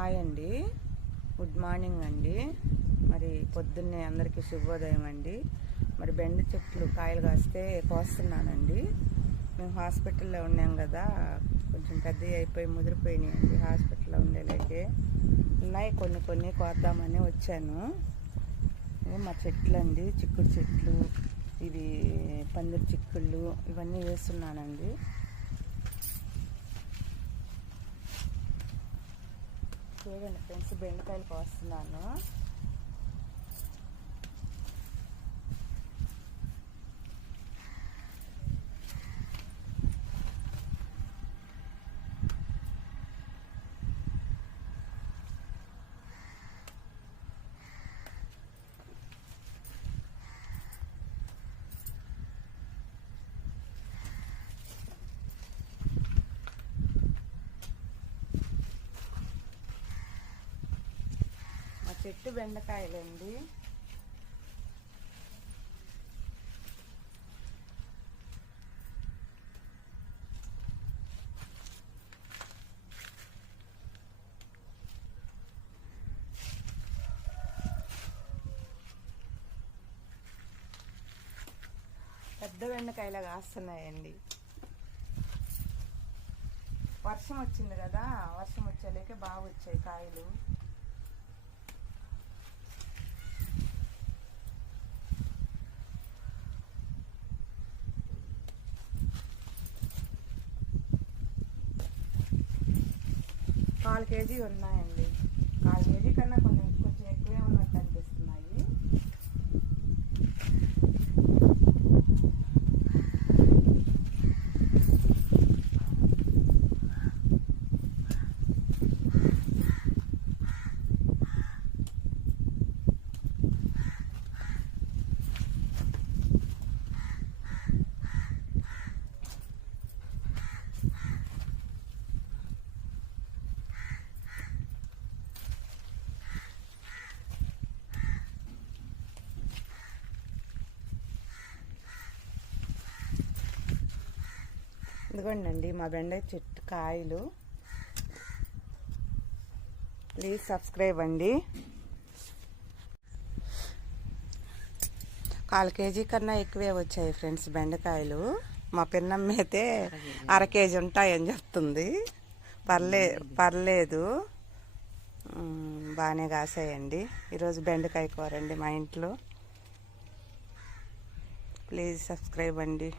Hi అండి, good morning అండి. మరి పొద్దున్నే అందరికీ శుభోదయం అండి. మరి బెండ చెట్లు కాయలు కాస్తే కోస్తున్నానండి. మేము హాస్పిటల్లో ఉన్నాం కదా, కొంచెం పెద్దవి అయిపోయి ముదిరిపోయినాయండి. హాస్పిటల్లో ఉండేలాగే ఉన్నాయి, కొన్ని కోద్దామని వచ్చాను. మా చెట్లు అండి, చిక్కుడు చెట్లు, ఇవి పందిరి చిక్కుళ్ళు, ఇవన్నీ వేస్తున్నానండి. చూడండి ఫ్రెండ్స్, బెండకాయలు కోస్తున్నాను. చెట్టు బెండకాయలండి. పెద్ద బెండకాయలా కాస్తున్నాయండి. వర్షం వచ్చింది కదా, వర్షం వచ్చేలేకే బాగా వచ్చాయి కాయలు. కాల్ కేజీ ఉన్నాయండి. కాల్ కేజీ కన్నా కొంచెం ఎక్కువే ఉన్నట్టు అనిపిస్తున్నాయి. ఇదిగోండి మా బెండాయి చెట్టు కాయలు. ప్లీజ్ సబ్స్క్రైబ్ అండి. కాల్ కేజీ కన్నా ఎక్కువే వచ్చాయి ఫ్రెండ్స్ బెండకాయలు. మా పిన్నమ్మ అయితే అర కేజీ ఉంటాయని చెప్తుంది. పర్లేదు, బాగానే కాసాయండి. ఈరోజు బెండకాయ కూరండి మా ఇంట్లో. ప్లీజ్ సబ్స్క్రైబ్ అండి.